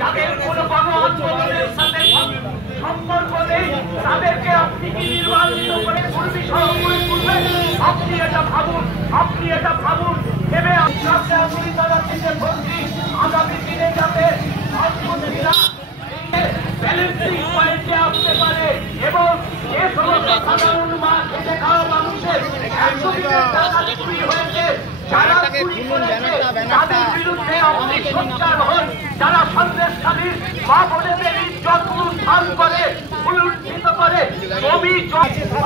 যাদের কোনো গণ আন্দোলনের সাথে সম্পর্ক নেই তাদেরকে আপনি কি নির্বাচিত করে কর্মী সভাপতি করবেন? আপনি এটা ভাবুন ভেবে আপনাকে আমি জানাচ্ছি যে বলছি আগামী দিনে যাতে ব্যালেন্সিং পয়েন্টে আসতে পারে এবং যে সমস্ত সাধারণ খেটে খাওয়া মানুষের 100 দিনের টাকা চুরি হয়েছে যারা চুরি করেছে তাদের বিরুদ্ধে আপনি সোচ্চার হন। যারা সন্দেশকারীর মা বোনেদের ইজ্জত উত্থান করে উল্লঙ্ঘিত করে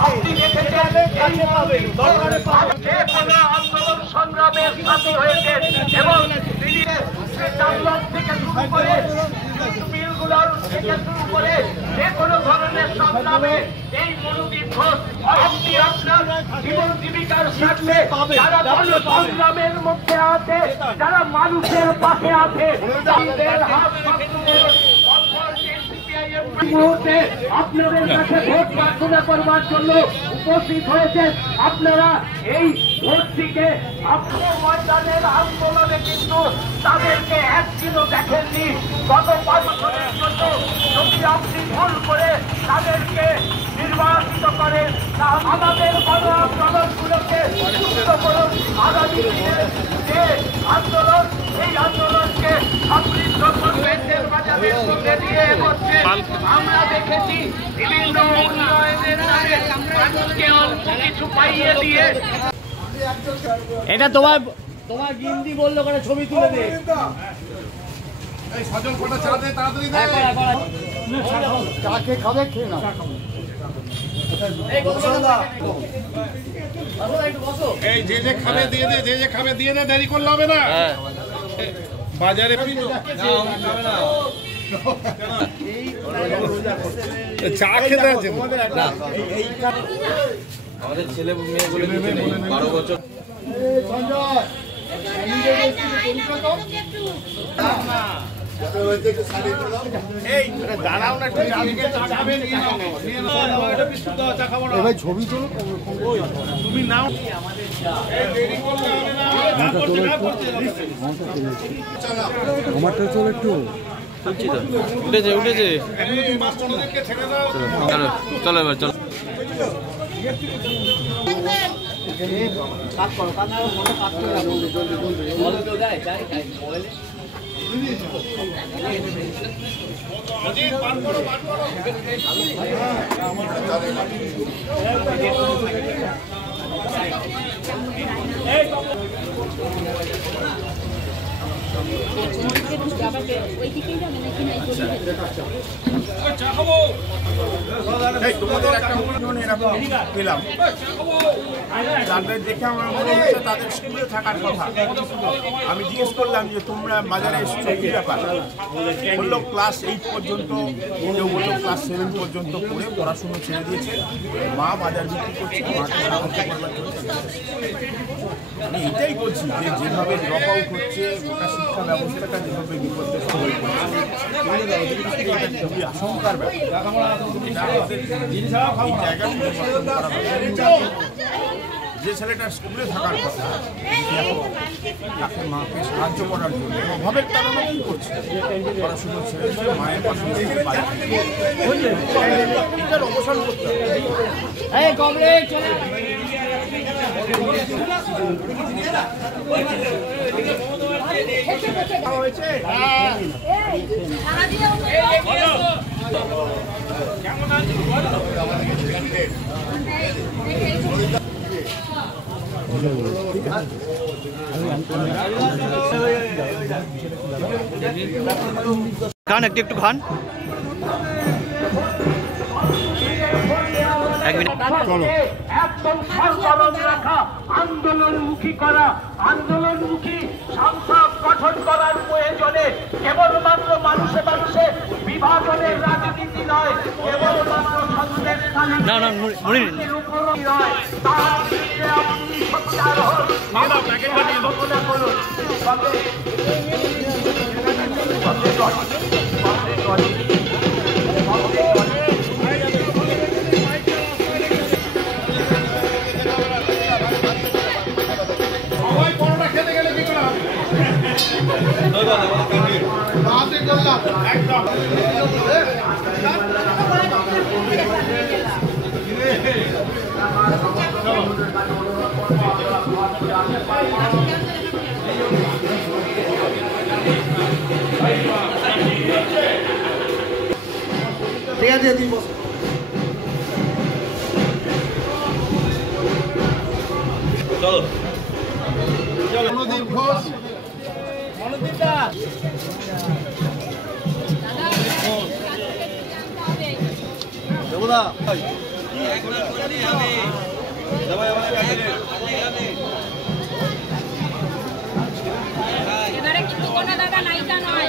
আপনি দেখেছেন যে কোনো আন্দোলন সংগ্রামের সাথী হয়েছে এবং দিল্লিতে থেকে শুরু করে মিলগুলোর থেকে শুরু করে যে কোনো ধরনের সংগ্রামে এই মনোদীপ ঘোষ আপনি আপনার জীবন জীবিকার স্বার্থে যারা সংগ্রামের মধ্যে আছে যারা মানুষের পাশে আছে তাদের হাত মুহূর্তে আপনাদের কাছে ভোট প্রার্থনা করবার জন্য উপস্থিত হয়েছে। আপনারা এই ভোটটিকে আপনার ময়দানের আন্দোলনে কিন্তু তাদেরকে একদিনও দেখেননি। গত 5 বছরের জন্য যদি আপনি ভুল করে তাদেরকে নির্বাচিত করেন আমাদের গণ আন্দোলনগুলোকে সুস্থ করুন। আগামী দিনে যে আন্দোলন এই আন্দোলনকে সমৃদ্ধ করবেন বাজারের সঙ্গে দিয়ে করছে। আমরা দেখেছি বিভিন্ন উন্নয়নের নামে মানুষকে অল্প কিছু পাইয়ে দিয়ে এটা তোমার গিন্দি বললো করে ছবি তুলে দে। সজল ফটো চা দে তাড়াতাড়ি দে। চা খেয়ে খাবে খেয়ে না এই যে খাবে দিয়ে দে যে খাবে দিয়ে দে দেরি করলে হবে না। বাজারে চা খেতে আছে আমাদের ছেলে মেয়ে বলে 12 বছর ছবি তো তুমি নাও আমারটা চলো একটু উঠেছে চলো এবার চলো তোমাদের একটা এরকম পেলাম তাদের দেখে আমার মনে হচ্ছে তাদের স্কুলে থাকার কথা। আমি জিজ্ঞেস করলাম যে তোমরা বাজারে এসছো কি ব্যাপার? বললো ক্লাস 8 পর্যন্ত, কেউ বললো ক্লাস 7 পর্যন্ত পড়ে পড়াশুনো ছেড়ে দিয়েছে, মা বাজার বিক্রি করছে, মাকে সাহায্য করবার জন্য। আমি এটাই বলছি যে যেভাবে ড্রপ আউট হচ্ছে গোটা শিক্ষা ব্যবস্থাটা যেভাবে বিপর্যস্ত হয়ে পড়ছে খুবই আশঙ্কার ব্যাপার। যে ছেলেটা স্কুলে থাকার কথা তাকে মাকে সাহায্য করার জন্য অভাবের কারণে কি করছে, পড়াশুনো ছেড়ে দিয়ে মায়ের পাশে এটার অবসান করতে হবে। খান একটু খান। একদম সরগরম রাখা, আন্দোলনমুখী করা, আন্দোলনমুখী সংসদ গঠন করার প্রয়োজনে কেবলমাত্র মানুষে মানুষে বিভাজনের রাজনীতি নয়, কেবলমাত্র সন্দেশকারীর উপরই নয়, তার বিরুদ্ধে আপনি সোচ্চার হন, ঘোষণা করুন। খেতে গেলে কি করা হবে? ঠিক আছে তুই বস। মনোদীপ ঘোষ এবারে কিন্তু কোনো দাদা নায়িকা নয়।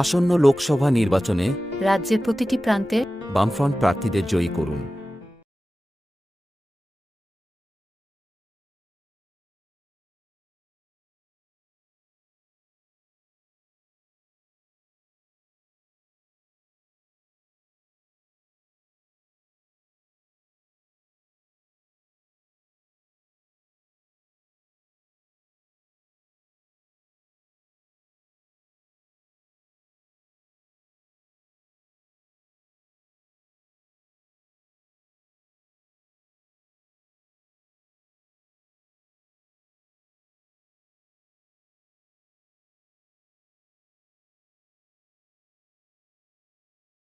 আসন্ন লোকসভা নির্বাচনে রাজ্যের প্রতিটি প্রান্তে বামফ্রন্ট প্রার্থীদের জয়ী করুন।